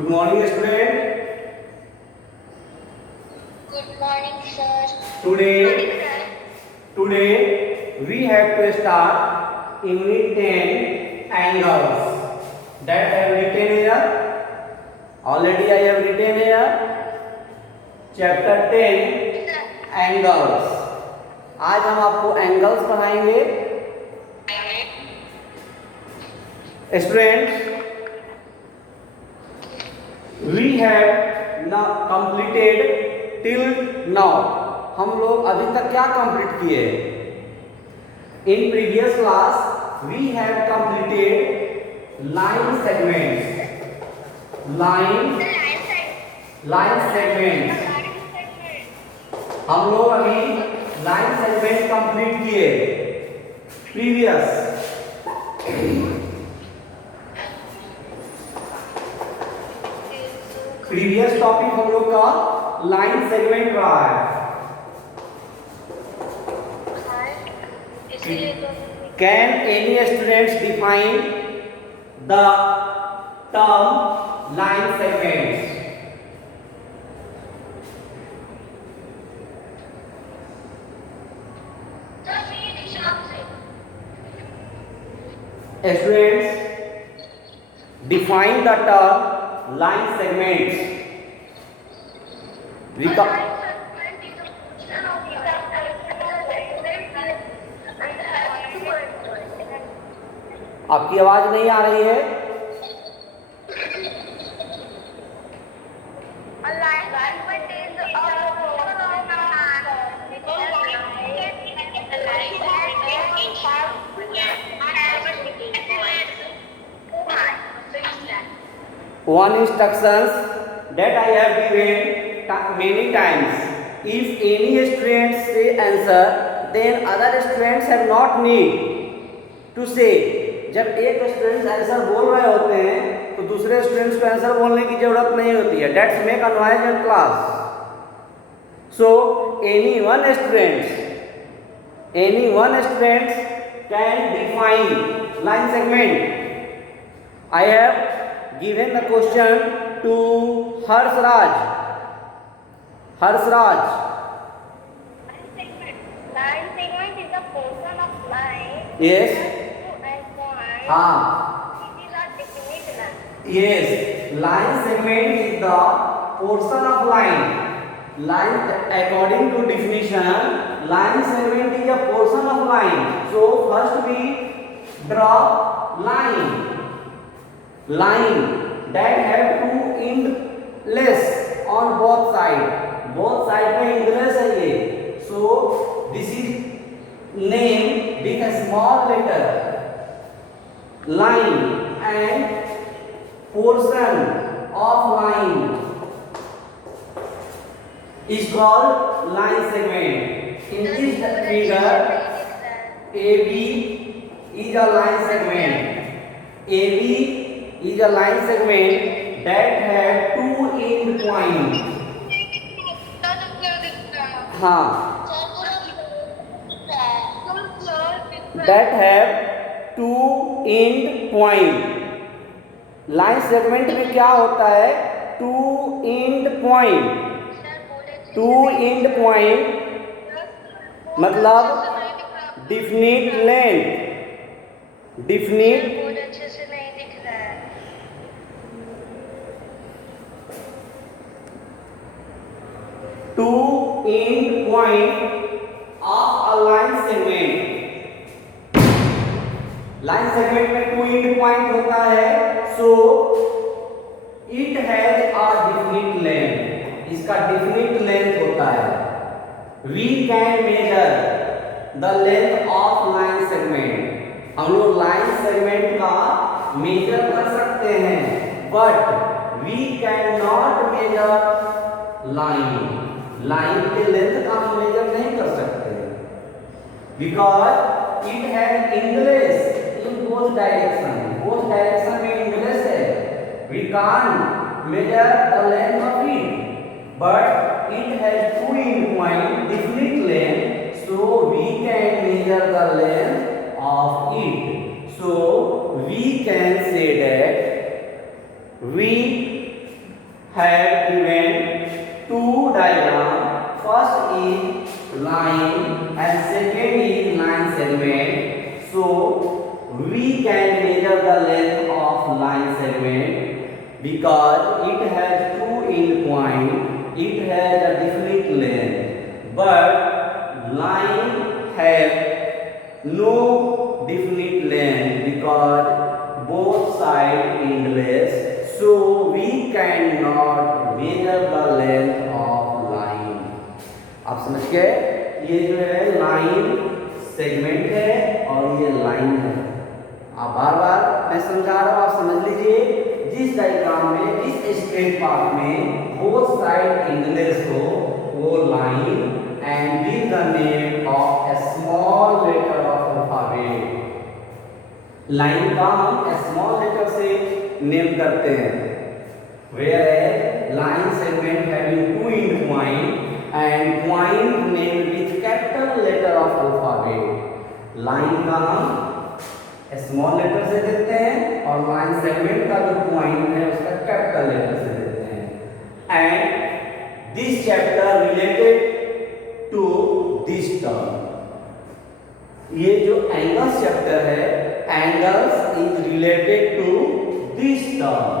Good morning, student. Good morning, sir. Today, today we have to start Unit 10 angles. That I have written here. Already I have written here. Chapter 10 angles. आज हम आपको angles पढ़ाएंगे. Students, we have now completed till now. हम लोग अभी तक क्या complete किए? In previous class we have completed line segments. line segments. हम लोग अभी लाइन सेगमेंट कंप्लीट किए. प्रीवियस टॉपिक हम लोग का लाइन सेगमेंट रहा है. Can any students define the term line segments? Students, define the term line segments. आपकी आवाज नहीं आ रही है. One instructions that I have given many times. If any students say answer, then other students have not need to say. जब एक students answer बोल रहे होते हैं तो दूसरे स्टूडेंट्स को आंसर बोलने की जरूरत नहीं होती है. That's make a noise in class. So any one students can define line segment. I have given the question to Harsraj. Line segment is a portion of line. Yes. हाँ. It is a definite line. Yes. Line segment is the portion of line. Line, according to definition, line segment is a portion of line. So first we draw line that have two endless on both side. Both side में endless है ये. So this is name with a small letter. Line and portion of line is called line segment. In this figure, AB is a line segment. AB is a line segment that have two end points. हाँ. That have two end point. Line segment में क्या होता है? Two end point मतलब definite length. अच्छे से नहीं दिख रहा है. Two end point of a line segment. Line segment में टू एंड पॉइंट होता है. So it has a definite length. इसका डिफिनिट लेंथ होता है. We can measure the length of line segment. हम लोग लाइन सेगमेंट का मेजर कर सकते हैं, but we can not major line के लेंथ का हम मेजर नहीं कर सकते, because it has angles both direction में इंग्लिश है. We can't measure the length of it, but it has two end point, definite length, so we can measure the length of it. So we can say that we because it has two end point, it has a definite length, but line have no definite length because both sides endless, so we cannot measure the length of line. आप समझ गए? ये जो है line segment है और ये line है। आप बार बार मैं समझा रहा हूं, आप समझ लीजिए। जिस डायग्राम में, जिस स्ट्रेट पाथ में बोथ साइड एंगलेस हो वो line, and give the name of a small letter of alphabet. Line का हम स्मॉल लेटर से नेम करते हैं। Where a line segment having two end point end point name with capital letter of alphabet. Line का हम small letter से देते हैं और लाइन सेगमेंट का जो पॉइंट है उसका कैपिटल लेटर से देते हैं। And this chapter related to this term. ये जो एंगल्स चैप्टर है, angles is related to this term.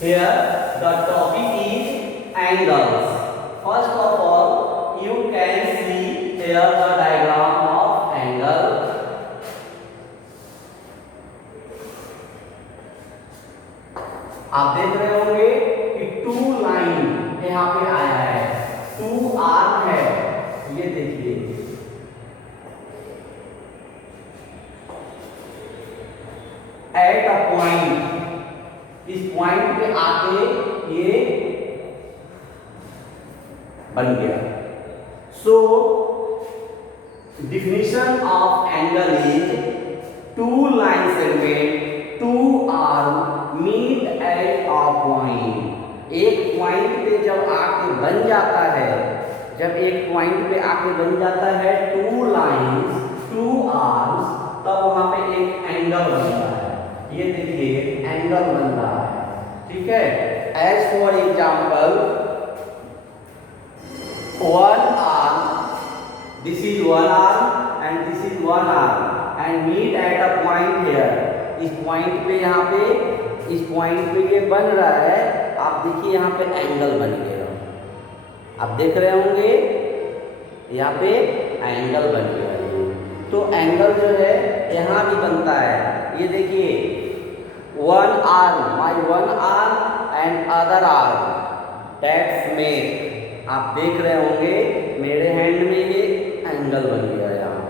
Here the topic is angles. First of all, you can see here the diagram of angle. आप देख रहे होंगे कि to line यहाँ पे आया है, टू आर्म है। ये देखिए, एट अ पॉइंट, इस पॉइंट पे आके ये बन गया। सो definition of angle is two line segment, two arm meet at a point. एक पॉइंट पे जब आके बन जाता है, जब एक पॉइंट पे आके बन जाता है टू लाइंस, टू आर्म्स, तब वहां पे एक एंगल बन रहा है। ये देखिए एंगल बन रहा है, ठीक है। As for example, one arm, this is one arm and this is one arm and meet at a point here. इस पॉइंट पे, यहाँ पे इस पॉइंट पे ये बन रहा है। आप देखिए यहाँ पे एंगल बन गया, आप देख रहे होंगे यहाँ पे एंगल बन गया है। तो एंगल जो है यहाँ भी बनता है। ये देखिए one arm, my one arm and other arm, that's make. आप देख रहे होंगे मेरे हैंड में ये एंगल बन गया यहाँ।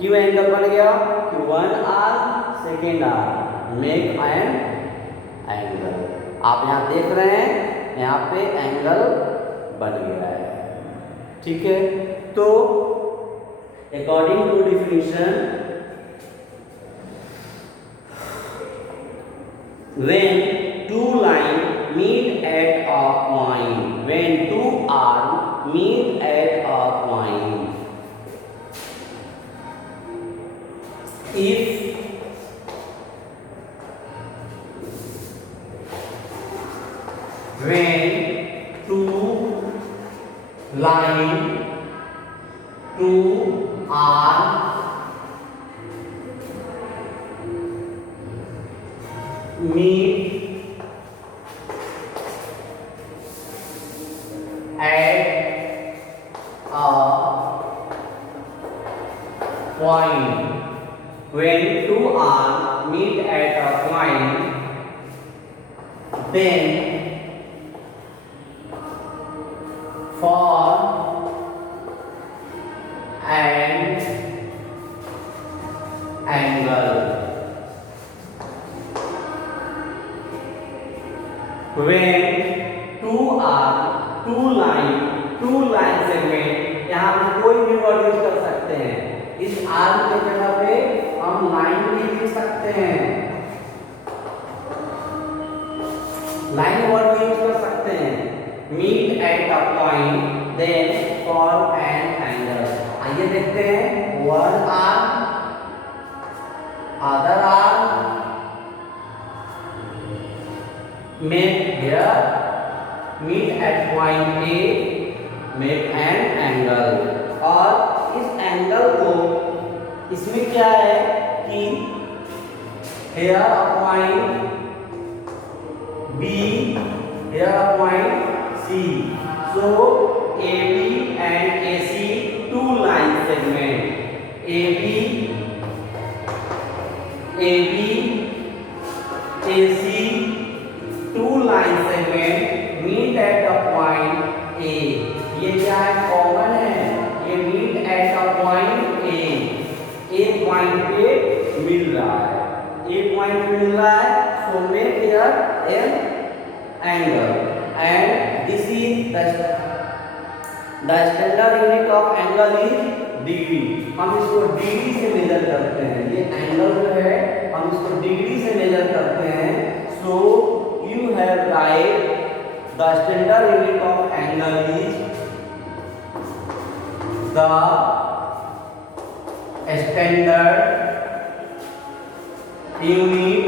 क्यों एंगल बन गया? कि one arm second arm make an angle. आप यहाँ देख रहे हैं यहाँ पे एंगल बन गया है, ठीक है। तो according to definition, when two line meet at a point, when two arm meet at a point, if when two line, two arm meet at a point, when two arms meet at a point, then form an angle. When two line segment, यहाँ हम कोई भी word use कर सकते हैं। इस arm के जगह पे हम लाइन भी लिख सकते हैं, लाइन वर्ड भी यूज कर सकते हैं। Meet at a point, then form an angle. आइए देखते हैं, one arm, other arm make here meet at point A, make an angle। और इस एंगल को, इसमें क्या है कि here a point B, here a point C. So AB and AC two line segment. AB, AC two line segment meet at the point A. ये क्या है? कॉमन है, ये meet at the point A. एक point पे मिल रहा है, एक पॉइंट मिल रहा है, so make here an angle and this is the standard unit of angle is degree. हम इसको डिग्री से मेजर करते हैं, ये एंगल जो है हम इसको डिग्री से मेजर करते हैं. So you have right the standard unit of angle is the standard unit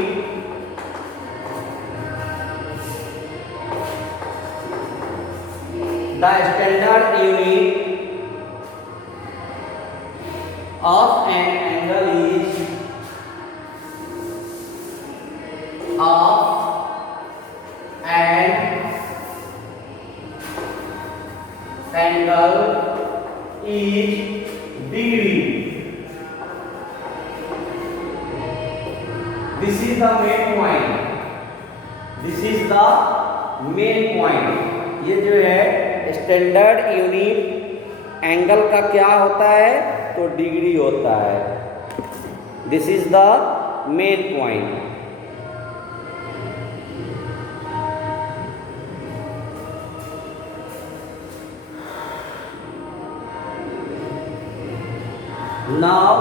of an angle is degree. This is the main point. This is the main point. ये जो है स्टैंडर्ड यूनिट एंगल का क्या होता है? तो degree होता है. This is the main point. Now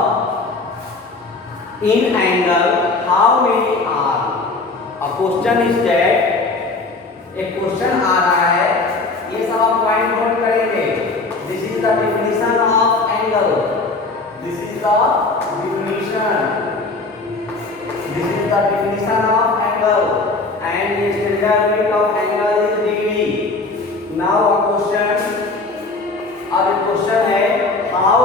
in angle how many are? A question is that एक क्वेश्चन आ रहा है, ये सब आप पॉइंट नोट करेंगे. This is the definition of angle. This is the definition of angle and the standard unit of angle is degree. Now a question, अब question है how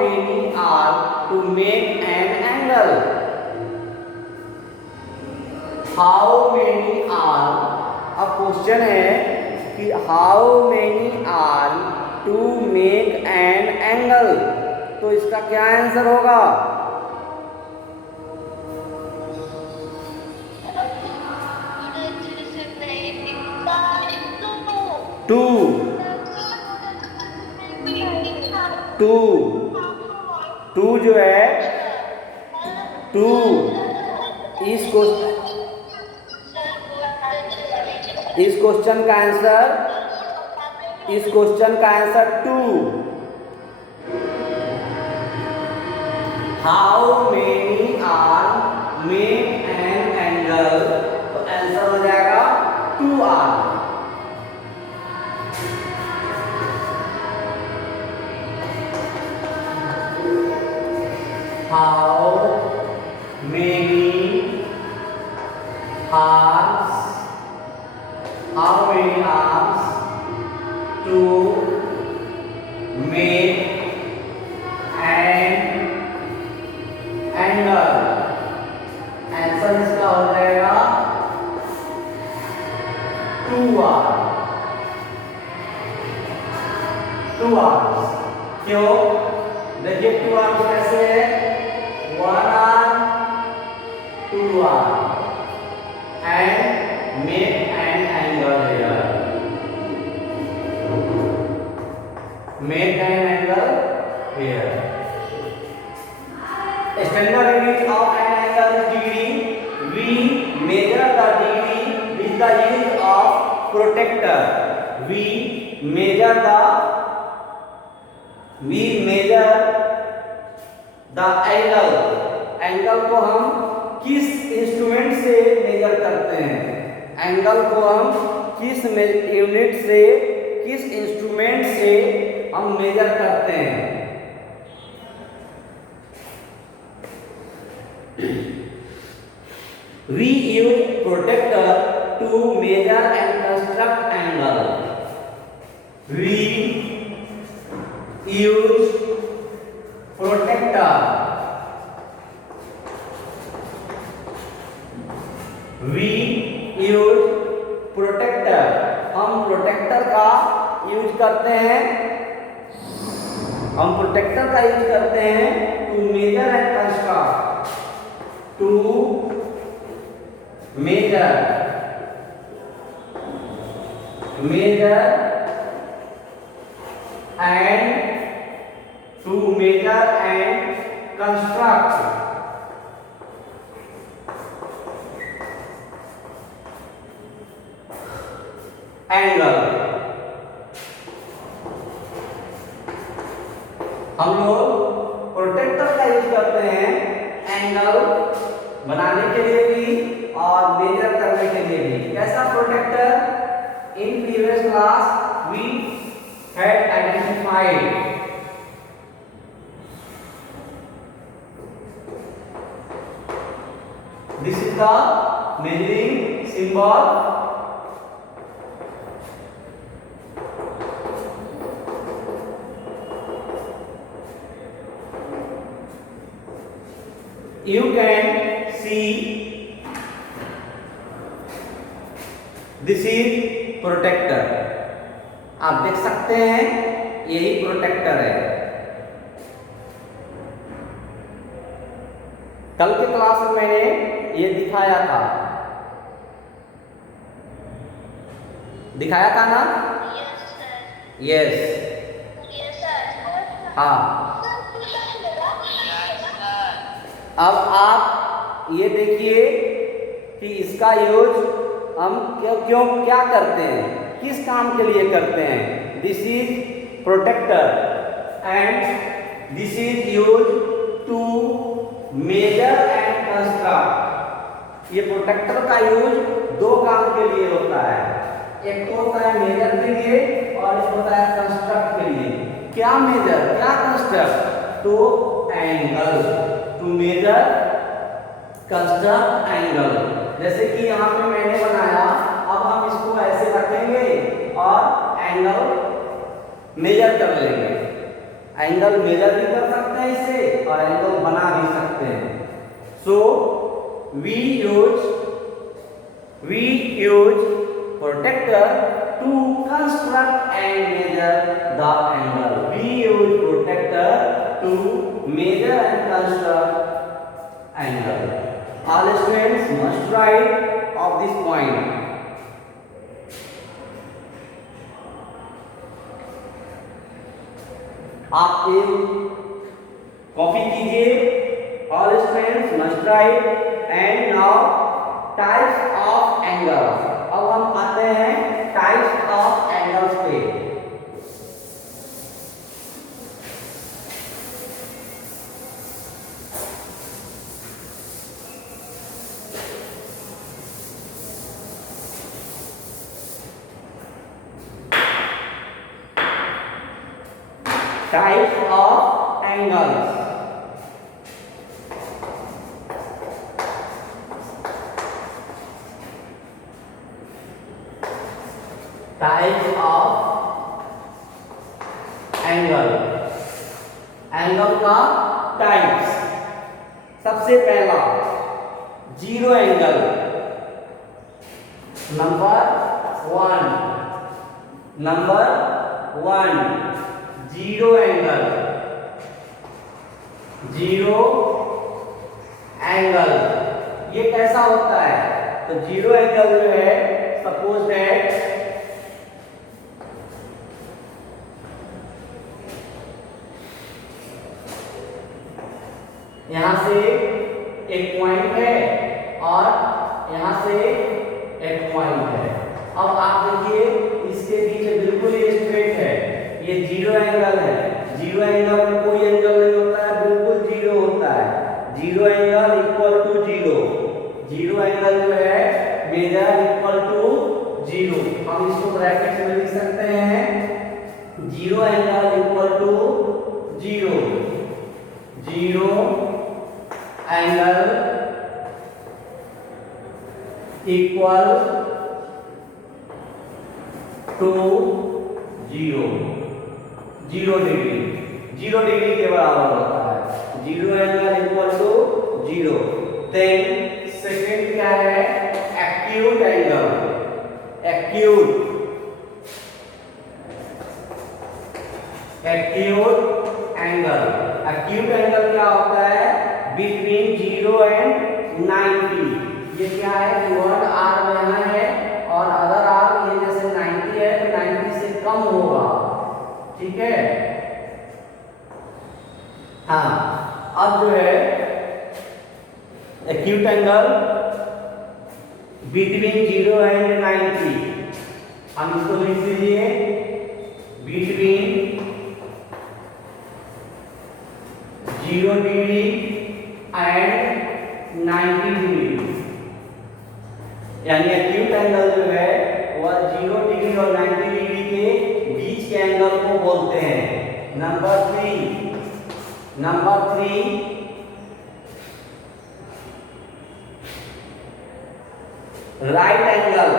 many are to make an angle. How many are, अब question है कि how many are to make an angle. तो इसका क्या answer होगा? To जो है टू इस क्वेश्चन का answer two. How many are make an angle, तो आंसर हो जाएगा 2 आर. How many arms to make an angle? Answer इसका हो जाएगा 2 आर. 2 आर्म्स. क्यों? देखिए 2 आर्म्स कैसे है? 1 arm, 2 arm, and make an angle here. Make an angle here. Standard unit of an angle is degree. We measure the degree with the use of protractor. We measure the angle को हम किस instrument से major करते हैं? Angle को हम किस instrument से हम मेजर करते हैं? We use protractor to measure and construct angle. We use protractor use करते हैं, हम प्रोटेक्टर का यूज करते हैं to measure and construct, to measure and to measure and construct angle। हम लोग प्रोटेक्टर का यूज करते हैं एंगल बनाने के लिए भी और मेजर करने के लिए भी। कैसा protractor? In previous class we had identified this is the measuring symbol, you can see this is protector, आप देख सकते हैं यही प्रोटेक्टर है। कल के क्लास में मैंने ये दिखाया था ना? यस हाँ। अब आप ये देखिए कि इसका यूज हम क्यों क्या करते हैं, किस काम के लिए करते हैं। This is protractor and this is use to measure and construct. ये प्रोटेक्टर का यूज दो काम के लिए होता है, एक तो होता है मेजर के लिए और एक होता है कंस्ट्रक्ट के लिए। क्या मेजर क्या कंस्ट्रक्ट? तो angle, to measure construct angle. जैसे कि यहाँ पे मैंने बनाया, अब हम इसको ऐसे रखेंगे और एंगल मेजर कर लेंगे। एंगल मेजर भी कर सकते हैं इससे और एंगल बना भी सकते हैं। So we use protractor to construct and measure the angle. We use protractor to measure and construct angle. All students must write of this point. आप एक कॉपी कीजिए। All students must write and now types of angles। अब हम आते हैं types of angles पे। Types of angles। Types of angle। Angle का types. सबसे पहला zero angle, number one zero angle. ये कैसा होता है? तो जीरो एंगल जो है, सपोज दैट यहां से एक पॉइंट है और यहां से एक पॉइंट है। अब आप देखिए इसके बीच बिल्कुल ये स्ट्रेट है, ये जीरो एंगल है। जीरो एंगल में कोई एंगल नहीं होता है, बिल्कुल जीरो होता है। Zero angle equal to zero. Zero angle जो है मेजर इक्वल टू जीरो। हम इसको ब्रैकेट में लिख सकते हैं, zero angle equal to zero. Zero angle equal to zero. Zero degree के बराबर होता है। Zero angle equal to zero. Then second क्या है? Acute angle. कम होगा, ठीक है। हाँ, अब जो है एक्यूट एंगल बिटवीन 0 एंड 90, हम इसको लिख दीजिए बिटवीन 0 डिग्री एंड 90 डिग्री, यानी एक्यूट एंगल जो है वह 0 डिग्री और 90 डिग्री के बीच के एंगल को बोलते हैं। Number 3 right angle,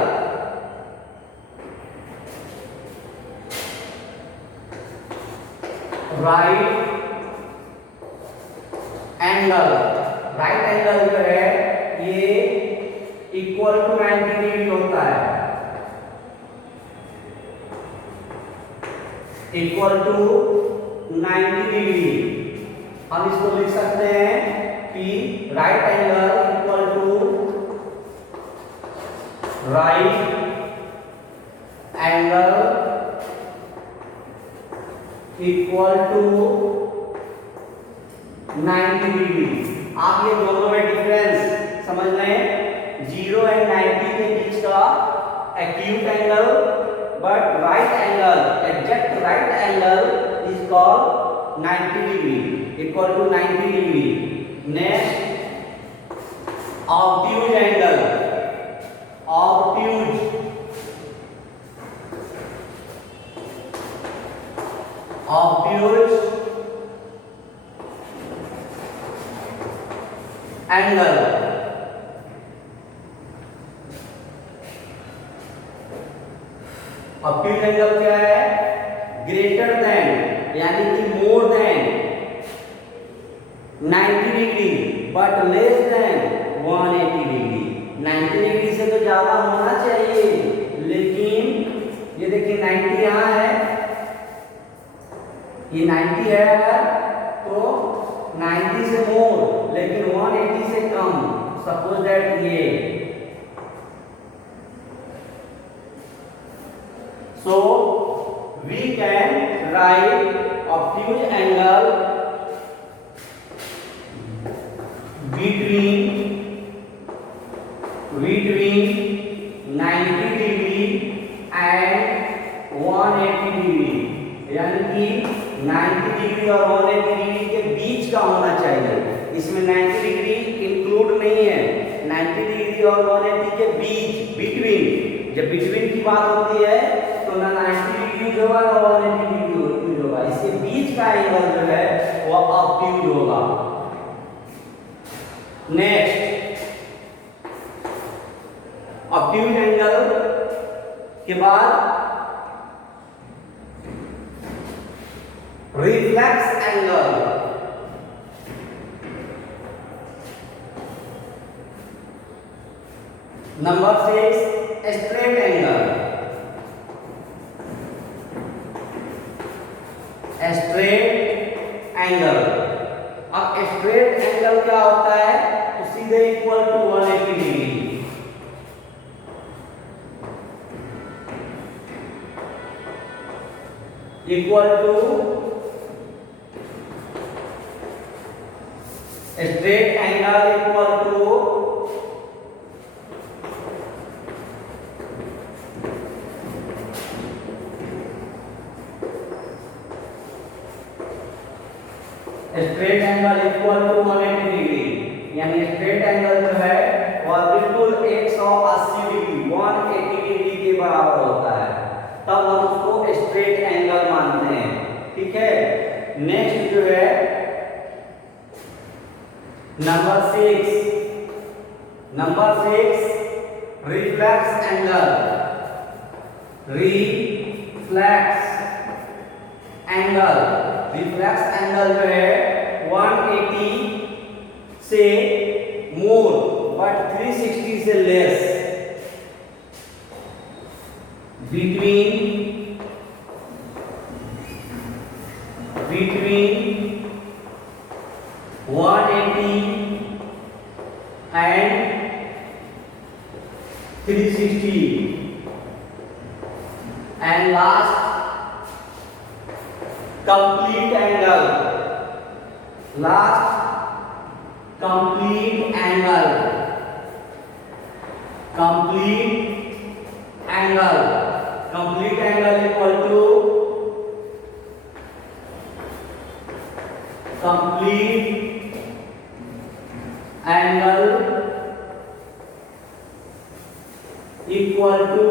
right angle जो है ये इक्वल टू 90 डिग्री होता है, इक्वल टू 90 डिग्री। हम इसको लिख सकते हैं कि right angle equal to right angle equal to 90 degree. आप ये दोनों में डिफरेंस समझ लें, 0 एंड 90 के बीच का acute angle, but right angle, exact right angle is called 90 degree, equal to 90 degree. Next obtuse angle, obtuse angle, obtuse angle क्या है? ग्रेटर देन, यानी कि more than 90 degree but less than 180 degree. 90 degree से तो ज्यादा होना चाहिए, लेकिन ये देखिए 90 यहाँ है, ये 90 है अगर तो 90 से मोर, लेकिन 180 से कम। सपोज दैट ये, so we can write obtuse angle between 90 degree and 180 degree, यानी कि 90 डिग्री और 180 डिग्री के बीच का होना चाहिए। इसमें 90 डिग्री इंक्लूड नहीं है, 90 डिग्री और 180 के बीच, बिटवीन। जब बिटवीन की बात होती है तो ना 90 डिग्री यूज होगा ना 180 डिग्री यूज होगा, इसके बीच का एंगल जो है वह ऑब्ट्यूज होगा। नेक्स्ट ऑब्ट्यूज एंगल के बाद reflex angle, number 6 straight angle, straight angle. अब स्ट्रेट एंगल क्या होता है? तो सीधे equal to 180 degree, equal to straight angle equal to straight angle equal to 180 degree, यानी स्ट्रेट एंगल जो है वह बिल्कुल 180 डिग्री 180 डिग्री के बराबर होता है, तब हम उसको स्ट्रेट एंगल मानते हैं, ठीक है। नेक्स्ट जो है number 6 reflex angle, reflex angle जो है 180 से मोर बट 360 से less, between 180 and 360 and last complete angle. Last complete angle. Complete angle. Complete angle equal to complete angle equal to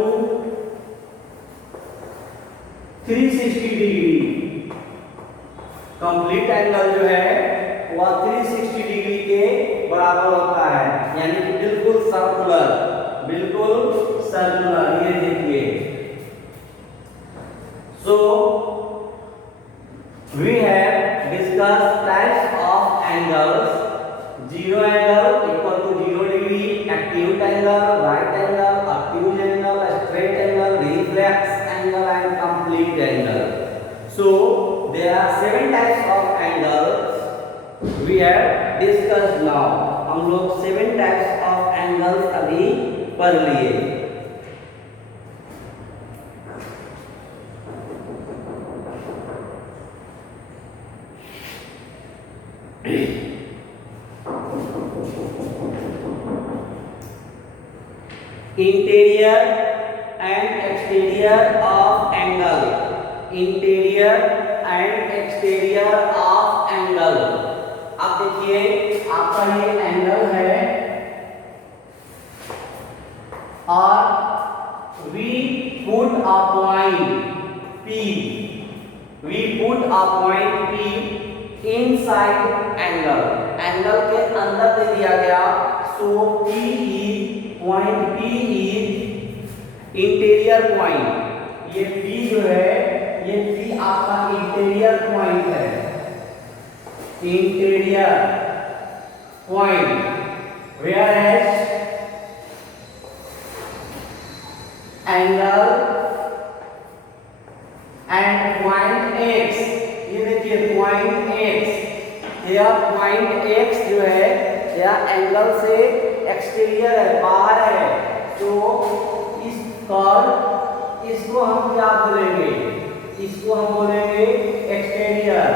360 degree. Complete angle जो है वह 360 degree के बराबर होता है, यानी कि बिल्कुल सर्कुलर. ये देखिए. So we have discussed types of angles. Zero angle equal to 0 degree, acute angle, right angle, obtuse angle, straight angle, reflex angle and complete angle. So there are 7 types of angles we have discussed now. हम लोग 7 types of angles अभी पढ़ लिए. Interior and exterior of angle. Interior and exterior of angle. अब देखिए आपका ये angle है और we put a point P. We put a point P inside angle. Angle के अंदर दे दिया गया. So P is point P is interior point. ये P जो है ये P आपका इंटीरियर पॉइंट है. Interior point. Whereas angle and point X. ये देखिए पॉइंट X. यह पॉइंट X जो है यह एंगल से एक्सटीरियर है, बाहर है. तो और इसको हम क्या बोलेंगे? इसको हम बोलेंगे एक्सटीरियर.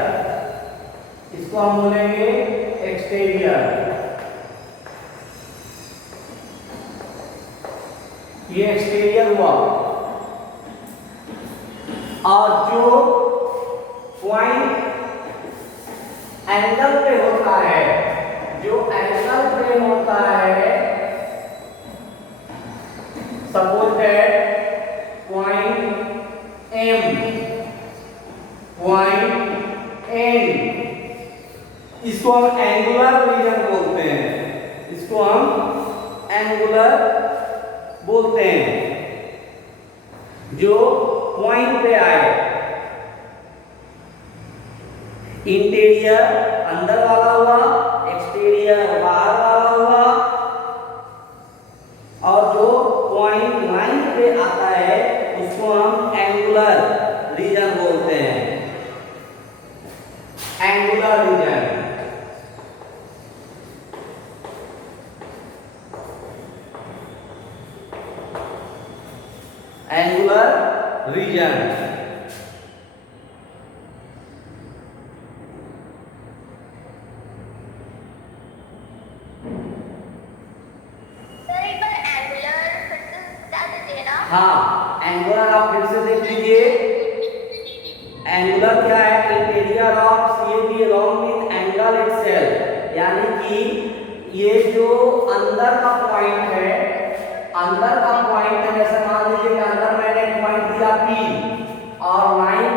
इसको हम बोलेंगे एक्सटीरियर. ये एक्सटीरियर हुआ. और जो पॉइंट एंगल पे होता है, जो एंगल पे होता है, suppose that point M, point N, इसको हम एंगुलर रीजन बोलते हैं. इसको हम एंगुलर बोलते हैं. जो पॉइंट पे आए. इंटीरियर अंदर वाला हुआ, एक्सटीरियर बाहर वाला हुआ, और जो पॉइंट लाइन पे आता है उसको हम एंगुलर रीजन बोलते हैं. Angular region. Angular region. हाँ, एंगुलर आप फिर से देख लीजिए. एंगुलर क्या है? Interior of CAB along with angle itself. यानी कि ये जो अंदर का पॉइंट है, अंदर का पॉइंट है, जैसे मान लीजिए कि अंदर मैंने पॉइंट दिया P और लाइन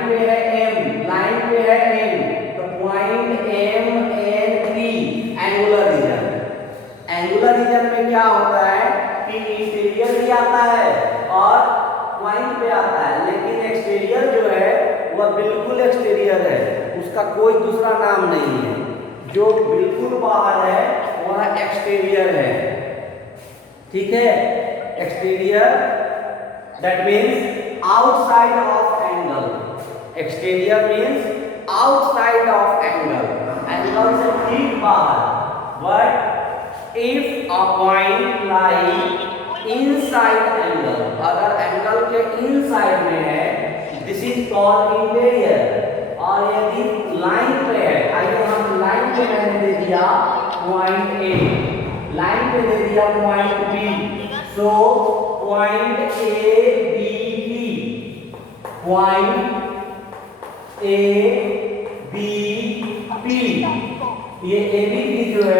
पे है M, लाइन पे है N, तो point M N P angular region. Angular region में क्या होता है कि इंटीरियर भी आता है और पॉइंट पे आता है, लेकिन एक्सटीरियर जो है वह बिल्कुल एक्सटीरियर है. उसका कोई दूसरा नाम नहीं है. जो बिल्कुल बाहर है वह एक्सटीरियर है. ठीक है? Exterior that means outside of angle. Exterior means outside of angle. Angle से ठीक बाहर. But if a point lie inside angle, अगर एंगल के इनसाइड में है, दिस इज कॉल्ड इंटीरियर। और यदि लाइन पे है, आइए हम लाइन पे मैंने दे दिया पॉइंट ए, लाइन पे दे दिया point B, so point A B P, point A B P, ये ए बी पी जो है